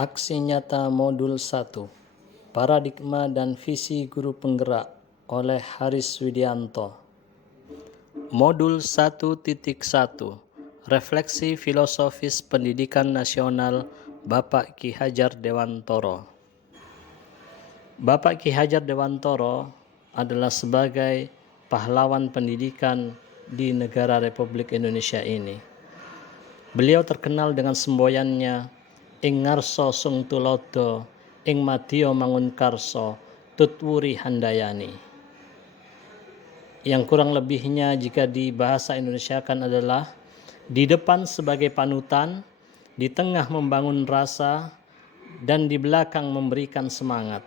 Aksi nyata Modul 1, Paradigma dan Visi Guru Penggerak oleh Haris Widianto. Modul 1.1, Refleksi Filosofis Pendidikan Nasional Bapak Ki Hadjar Dewantoro. Bapak Ki Hadjar Dewantoro adalah sebagai pahlawan pendidikan di negara Republik Indonesia ini. Beliau terkenal dengan semboyannya ing ngarsa sung tulodo ing madya mangunkarsa tutwuri handayani, yang kurang lebihnya jika dibahasa Indonesiakan adalah di depan sebagai panutan, di tengah membangun rasa, dan di belakang memberikan semangat.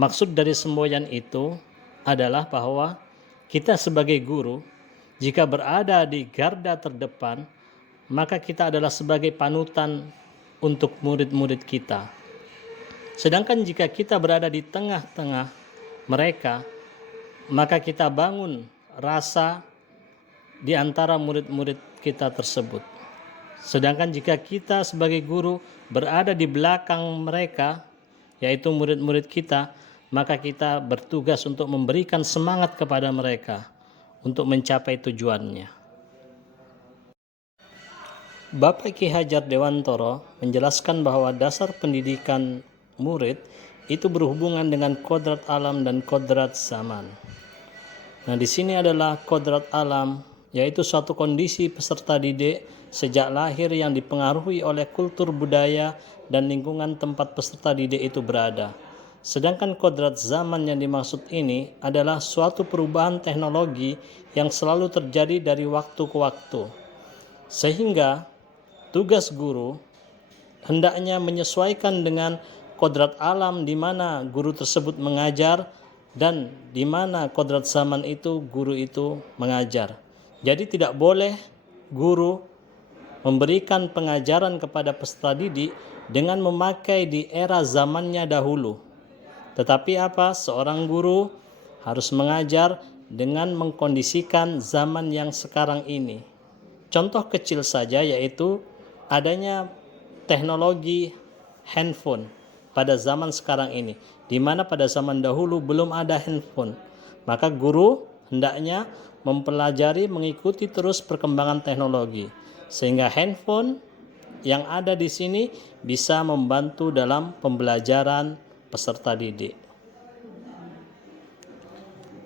Maksud dari semboyan itu adalah bahwa kita sebagai guru, jika berada di garda terdepan, maka kita adalah sebagai panutan untuk murid-murid kita. Sedangkan jika kita berada di tengah-tengah mereka, maka kita bangun rasa di antara murid-murid kita tersebut. Sedangkan jika kita sebagai guru berada di belakang mereka, yaitu murid-murid kita, maka kita bertugas untuk memberikan semangat kepada mereka untuk mencapai tujuannya. Bapak Ki Hadjar Dewantoro menjelaskan bahwa dasar pendidikan murid itu berhubungan dengan kodrat alam dan kodrat zaman. Nah, di sini adalah kodrat alam, yaitu suatu kondisi peserta didik sejak lahir yang dipengaruhi oleh kultur budaya dan lingkungan tempat peserta didik itu berada. Sedangkan kodrat zaman yang dimaksud ini adalah suatu perubahan teknologi yang selalu terjadi dari waktu ke waktu. Sehingga tugas guru hendaknya menyesuaikan dengan kodrat alam di mana guru tersebut mengajar dan di mana kodrat zaman itu guru itu mengajar. Jadi tidak boleh guru memberikan pengajaran kepada peserta didik dengan memakai di era zamannya dahulu. Tetapi seorang guru harus mengajar dengan mengkondisikan zaman yang sekarang ini. Contoh kecil saja yaitu adanya teknologi handphone pada zaman sekarang ini, di mana pada zaman dahulu belum ada handphone. Maka guru hendaknya mempelajari, mengikuti terus perkembangan teknologi, sehingga handphone yang ada di sini bisa membantu dalam pembelajaran peserta didik.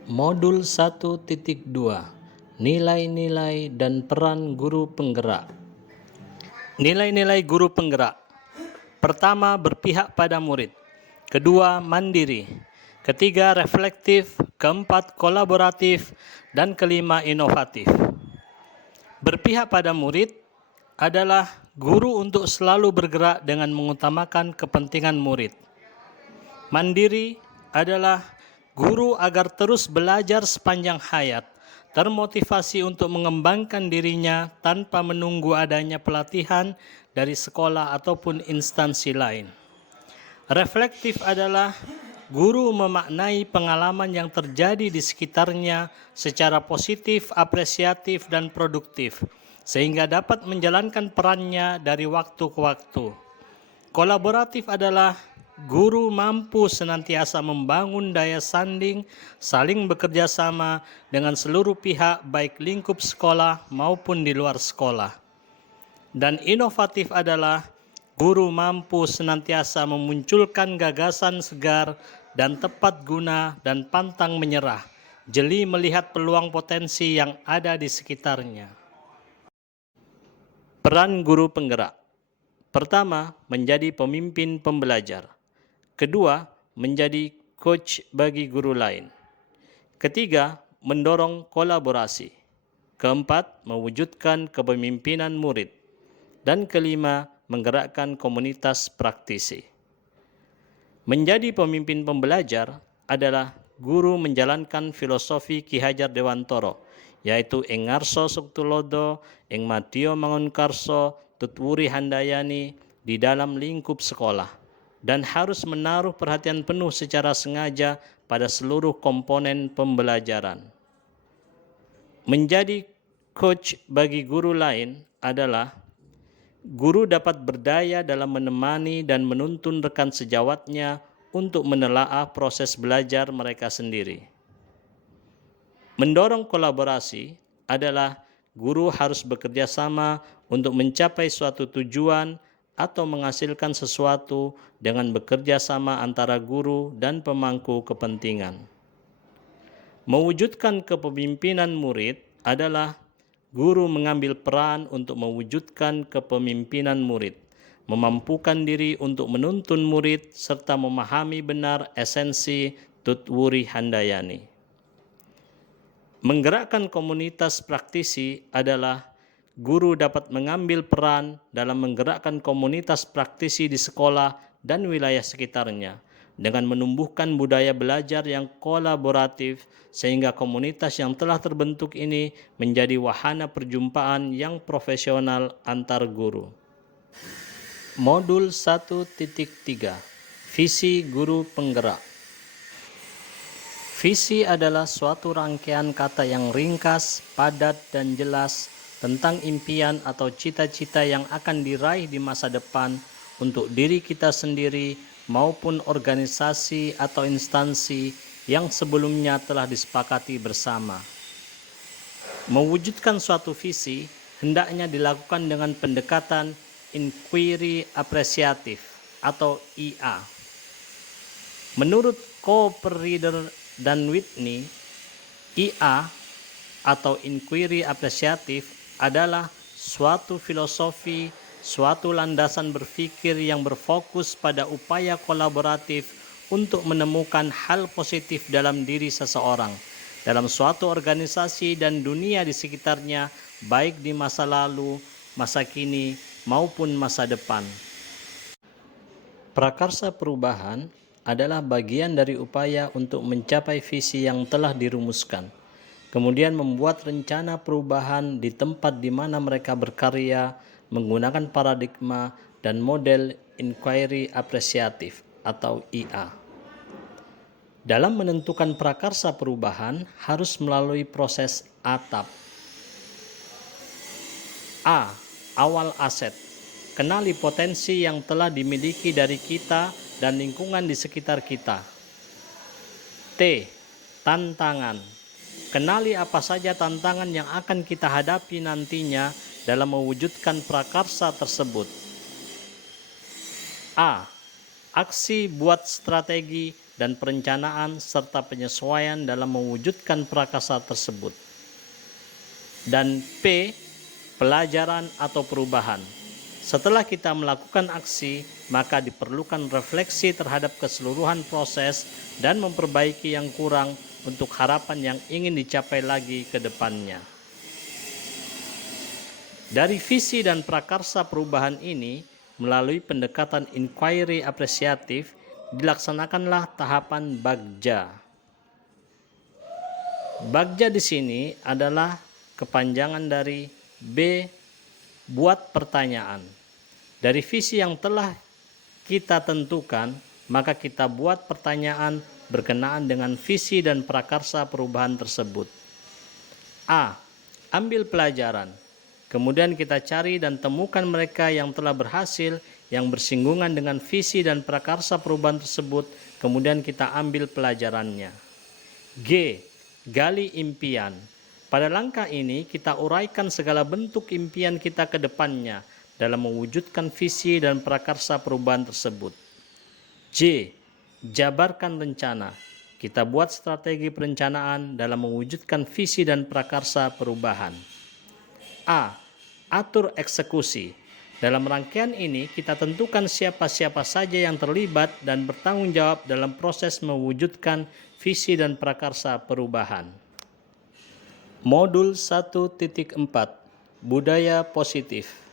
Modul 1.2, Nilai-nilai dan peran guru penggerak. Nilai-nilai guru penggerak. Pertama, berpihak pada murid. Kedua, mandiri. Ketiga, reflektif. Keempat, kolaboratif. Dan kelima, inovatif. Berpihak pada murid adalah guru untuk selalu bergerak dengan mengutamakan kepentingan murid. Mandiri adalah guru agar terus belajar sepanjang hayat, termotivasi untuk mengembangkan dirinya tanpa menunggu adanya pelatihan dari sekolah ataupun instansi lain. Reflektif adalah guru memaknai pengalaman yang terjadi di sekitarnya secara positif, apresiatif, dan produktif, sehingga dapat menjalankan perannya dari waktu ke waktu. Kolaboratif adalah guru mampu senantiasa membangun daya sanding, saling bekerja sama dengan seluruh pihak baik lingkup sekolah maupun di luar sekolah. Dan inovatif adalah guru mampu senantiasa memunculkan gagasan segar dan tepat guna dan pantang menyerah, jeli melihat peluang potensi yang ada di sekitarnya. Peran guru penggerak. Pertama, menjadi pemimpin pembelajar. Kedua, menjadi coach bagi guru lain. Ketiga, mendorong kolaborasi. Keempat, mewujudkan kepemimpinan murid. Dan kelima, menggerakkan komunitas praktisi. Menjadi pemimpin pembelajar adalah guru menjalankan filosofi Ki Hadjar Dewantoro, yaitu ing ngarsa suktulodo, ing madya mangunkarsa, tutwuri handayani di dalam lingkup sekolah, dan harus menaruh perhatian penuh secara sengaja pada seluruh komponen pembelajaran. Menjadi coach bagi guru lain adalah Guru dapat berdaya dalam menemani dan menuntun rekan sejawatnya untuk menelaah proses belajar mereka sendiri. Mendorong kolaborasi adalah guru harus bekerja sama untuk mencapai suatu tujuan atau menghasilkan sesuatu dengan bekerja sama antara guru dan pemangku kepentingan. Mewujudkan kepemimpinan murid adalah guru mengambil peran untuk mewujudkan kepemimpinan murid, memampukan diri untuk menuntun murid, serta memahami benar esensi Tutwuri Handayani. Menggerakkan komunitas praktisi adalah guru dapat mengambil peran dalam menggerakkan komunitas praktisi di sekolah dan wilayah sekitarnya dengan menumbuhkan budaya belajar yang kolaboratif sehingga komunitas yang telah terbentuk ini menjadi wahana perjumpaan yang profesional antar guru. Modul 1.3 Visi Guru Penggerak. Visi adalah suatu rangkaian kata yang ringkas, padat, dan jelas tentang impian atau cita-cita yang akan diraih di masa depan untuk diri kita sendiri maupun organisasi atau instansi yang sebelumnya telah disepakati bersama. Mewujudkan suatu visi hendaknya dilakukan dengan pendekatan inquiry apresiatif atau IA. Menurut Cooper, Reader, dan Whitney, IA atau inquiry apresiatif adalah suatu filosofi, suatu landasan berpikir yang berfokus pada upaya kolaboratif untuk menemukan hal positif dalam diri seseorang, dalam suatu organisasi dan dunia di sekitarnya, baik di masa lalu, masa kini, maupun masa depan. Prakarsa perubahan adalah bagian dari upaya untuk mencapai visi yang telah dirumuskan, kemudian membuat rencana perubahan di tempat di mana mereka berkarya menggunakan paradigma dan model inquiry apresiatif atau IA. Dalam menentukan prakarsa perubahan harus melalui proses ATAP. A. Awal aset. Kenali potensi yang telah dimiliki dari kita dan lingkungan di sekitar kita. T. Tantangan. Kenali apa saja tantangan yang akan kita hadapi nantinya dalam mewujudkan prakarsa tersebut. A. Aksi buat strategi dan perencanaan serta penyesuaian dalam mewujudkan prakarsa tersebut. Dan P. Pelajaran atau perubahan. Setelah kita melakukan aksi, maka diperlukan refleksi terhadap keseluruhan proses dan memperbaiki yang kurang untuk harapan yang ingin dicapai lagi ke depannya. Dari visi dan prakarsa perubahan ini, melalui pendekatan inquiry apresiatif, dilaksanakanlah tahapan Bagja. Bagja di sini adalah kepanjangan dari B. Buat pertanyaan. Dari visi yang telah kita tentukan, maka kita buat pertanyaan berkenaan dengan visi dan prakarsa perubahan tersebut. A. Ambil pelajaran. Kemudian kita cari dan temukan mereka yang telah berhasil, yang bersinggungan dengan visi dan prakarsa perubahan tersebut, kemudian kita ambil pelajarannya. G. Gali impian. Pada langkah ini kita uraikan segala bentuk impian kita ke depannya dalam mewujudkan visi dan prakarsa perubahan tersebut. J. Jabarkan rencana. Kita buat strategi perencanaan dalam mewujudkan visi dan prakarsa perubahan. A. Atur eksekusi. Dalam rangkaian ini kita tentukan siapa-siapa saja yang terlibat dan bertanggung jawab dalam proses mewujudkan visi dan prakarsa perubahan. Modul 1.4 Budaya Positif.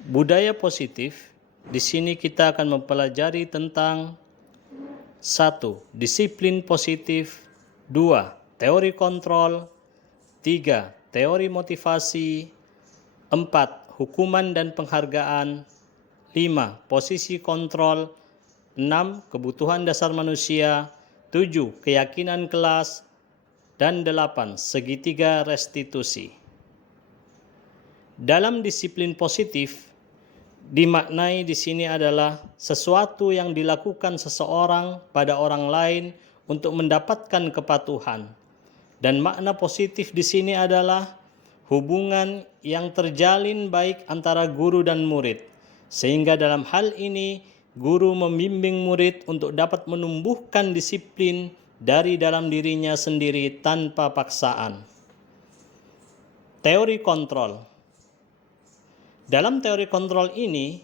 Budaya positif, di sini kita akan mempelajari tentang 1. Disiplin positif, 2. Teori kontrol, 3. Teori motivasi, 4. Hukuman dan penghargaan, 5. Posisi kontrol, 6. Kebutuhan dasar manusia, 7. Keyakinan kelas, dan 8. Segitiga restitusi. Dalam disiplin positif, dimaknai di sini adalah sesuatu yang dilakukan seseorang pada orang lain untuk mendapatkan kepatuhan. Dan makna positif di sini adalah hubungan yang terjalin baik antara guru dan murid. Sehingga dalam hal ini, guru membimbing murid untuk dapat menumbuhkan disiplin dari dalam dirinya sendiri tanpa paksaan. Teori kontrol. Dalam teori kontrol ini,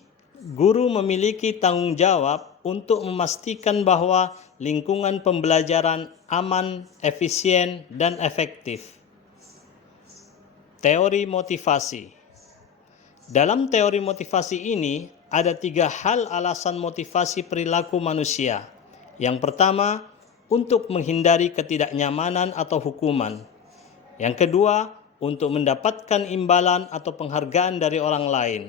guru memiliki tanggung jawab untuk memastikan bahwa lingkungan pembelajaran aman, efisien, dan efektif. Teori motivasi. Dalam teori motivasi ini, ada 3 hal alasan motivasi perilaku manusia. Yang pertama, untuk menghindari ketidaknyamanan atau hukuman. Yang kedua, untuk mendapatkan imbalan atau penghargaan dari orang lain.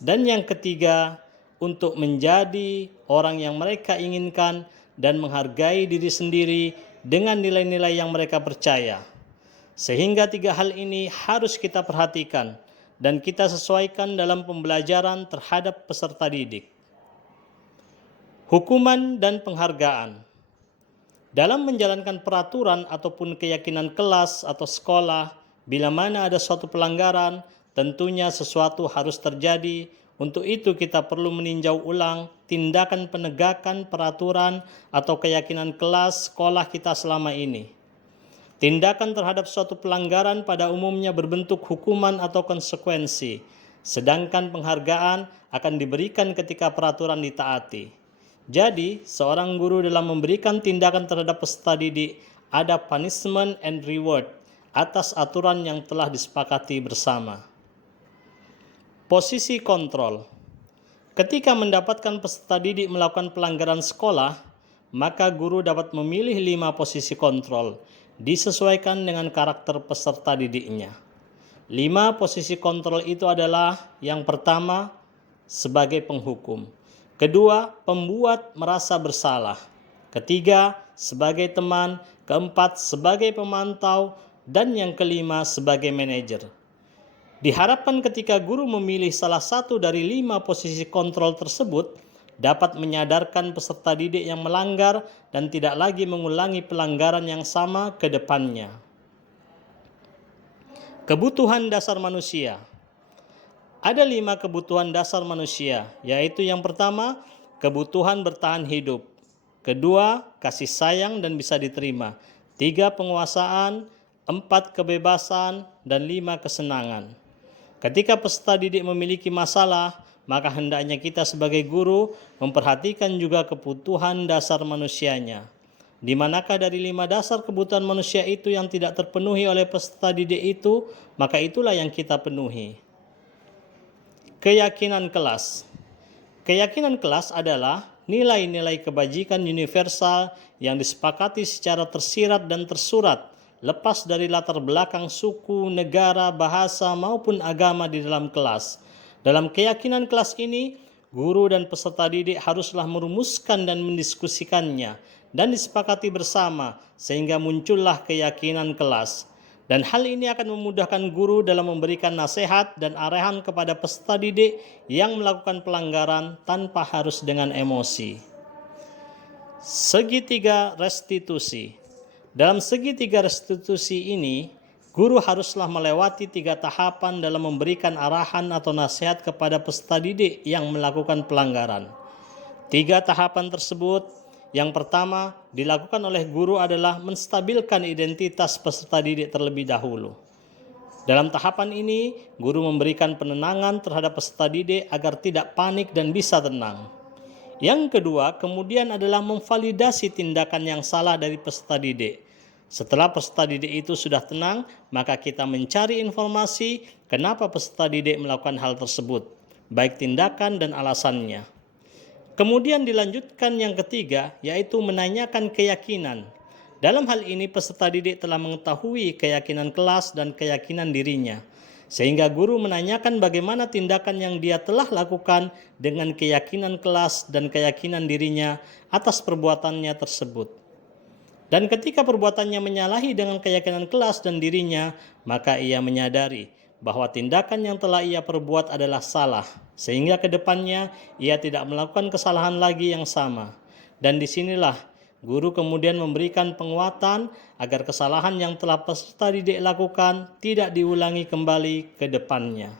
Dan yang ketiga, untuk menjadi orang yang mereka inginkan dan menghargai diri sendiri dengan nilai-nilai yang mereka percaya. Sehingga 3 hal ini harus kita perhatikan dan kita sesuaikan dalam pembelajaran terhadap peserta didik. Hukuman dan penghargaan. Dalam menjalankan peraturan ataupun keyakinan kelas atau sekolah, bila mana ada suatu pelanggaran, tentunya sesuatu harus terjadi. Untuk itu kita perlu meninjau ulang tindakan penegakan peraturan atau keyakinan kelas sekolah kita selama ini. Tindakan terhadap suatu pelanggaran pada umumnya berbentuk hukuman atau konsekuensi, sedangkan penghargaan akan diberikan ketika peraturan ditaati. Jadi, seorang guru dalam memberikan tindakan terhadap peserta didik ada punishment and reward atas aturan yang telah disepakati bersama. Posisi kontrol. Ketika mendapatkan peserta didik melakukan pelanggaran sekolah, maka guru dapat memilih 5 posisi kontrol, disesuaikan dengan karakter peserta didiknya. 5 posisi kontrol itu adalah yang pertama, sebagai penghukum. Kedua, pembuat merasa bersalah. Ketiga, sebagai teman. Keempat, sebagai pemantau. Dan yang kelima, sebagai manajer. Diharapkan ketika guru memilih salah satu dari 5 posisi kontrol tersebut, dapat menyadarkan peserta didik yang melanggar dan tidak lagi mengulangi pelanggaran yang sama ke depannya. Kebutuhan dasar manusia. Ada 5 kebutuhan dasar manusia, yaitu yang pertama, kebutuhan bertahan hidup. Kedua, kasih sayang dan bisa diterima. 3, penguasaan. 4, kebebasan. Dan 5, kesenangan. Ketika peserta didik memiliki masalah, maka hendaknya kita sebagai guru memperhatikan juga kebutuhan dasar manusianya. Di manakah dari 5 dasar kebutuhan manusia itu yang tidak terpenuhi oleh peserta didik itu, maka itulah yang kita penuhi. Keyakinan kelas. Keyakinan kelas adalah nilai-nilai kebajikan universal yang disepakati secara tersirat dan tersurat, lepas dari latar belakang suku, negara, bahasa, maupun agama di dalam kelas. Dalam keyakinan kelas ini, guru dan peserta didik haruslah merumuskan dan mendiskusikannya dan disepakati bersama sehingga muncullah keyakinan kelas. Dan hal ini akan memudahkan guru dalam memberikan nasihat dan arahan kepada peserta didik yang melakukan pelanggaran tanpa harus dengan emosi. Segitiga restitusi. Dalam segitiga restitusi ini, guru haruslah melewati 3 tahapan dalam memberikan arahan atau nasihat kepada peserta didik yang melakukan pelanggaran. 3 tahapan tersebut, yang pertama dilakukan oleh guru adalah menstabilkan identitas peserta didik terlebih dahulu. Dalam tahapan ini, guru memberikan penenangan terhadap peserta didik agar tidak panik dan bisa tenang. Yang kedua, kemudian adalah memvalidasi tindakan yang salah dari peserta didik. Setelah peserta didik itu sudah tenang, maka kita mencari informasi kenapa peserta didik melakukan hal tersebut, baik tindakan dan alasannya. Kemudian dilanjutkan yang ketiga, yaitu menanyakan keyakinan. Dalam hal ini peserta didik telah mengetahui keyakinan kelas dan keyakinan dirinya, sehingga guru menanyakan bagaimana tindakan yang dia telah lakukan dengan keyakinan kelas dan keyakinan dirinya atas perbuatannya tersebut. Dan ketika perbuatannya menyalahi dengan keyakinan kelas dan dirinya, maka ia menyadari bahwa tindakan yang telah ia perbuat adalah salah, sehingga ke depannya ia tidak melakukan kesalahan lagi yang sama. Dan disinilah guru kemudian memberikan penguatan agar kesalahan yang telah peserta didik lakukan tidak diulangi kembali ke depannya.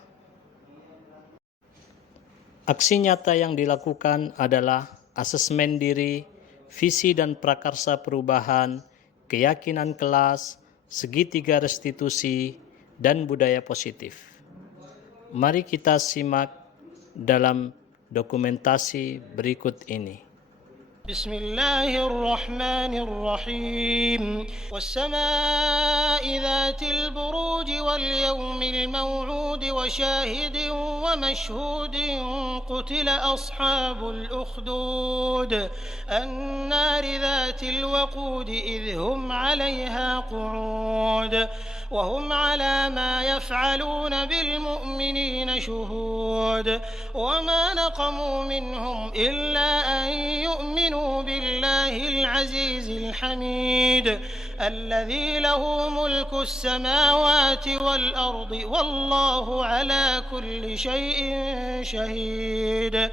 Aksi nyata yang dilakukan adalah asesmen diri, visi dan prakarsa perubahan, keyakinan kelas, segitiga restitusi, dan budaya positif. Mari kita simak dalam dokumentasi berikut ini. بسم الله الرحمن الرحيم والسماء ذات البروج واليوم الموعود وشاهد ومشهود قتل أصحاب الأخدود النار ذات الوقود إذ هم عليها قعود وهم على ما يفعلون بالمؤمنين شهود وما نقموا منهم إلا أن يؤمنوا بالله العزيز الحميد الذي له ملك السماوات والأرض والله على كل شيء شهيد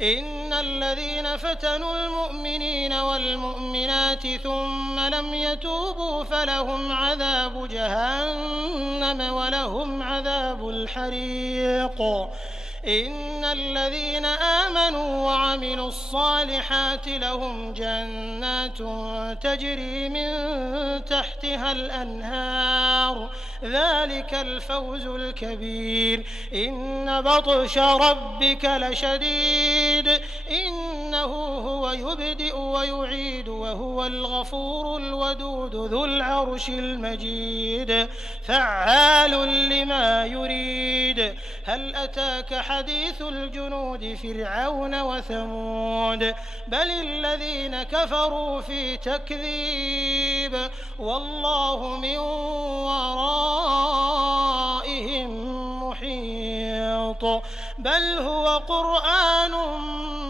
إن الذين فتنوا المؤمنين والمؤمنات ثم لم يتوبوا فلهم عذاب جهنم ولهم عذاب الحريق إن الذين آمنوا وعملوا الصالحات لهم جنات تجري من تحتها الأنهار ذلك الفوز الكبير إن بطش ربك لشديد إنه هو يبدئ ويعيد وهو الغفور الودود ذو العرش المجيد فعال لما يريد هل أتاك حديث الجنود فرعون وثمود بل الذين كفروا في تكذيب والله من ورائهم محيط بل هو قرآن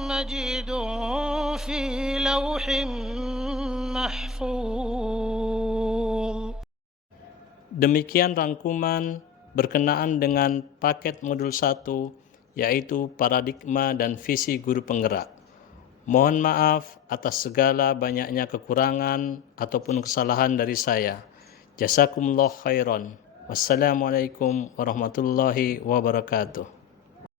مجيد في لوح محفوظ. Demikian rangkuman berkenaan dengan paket modul 1, yaitu paradigma dan visi guru penggerak. Mohon maaf atas segala banyaknya kekurangan ataupun kesalahan dari saya. Jazakumullah khairan. Wassalamualaikum warahmatullahi wabarakatuh.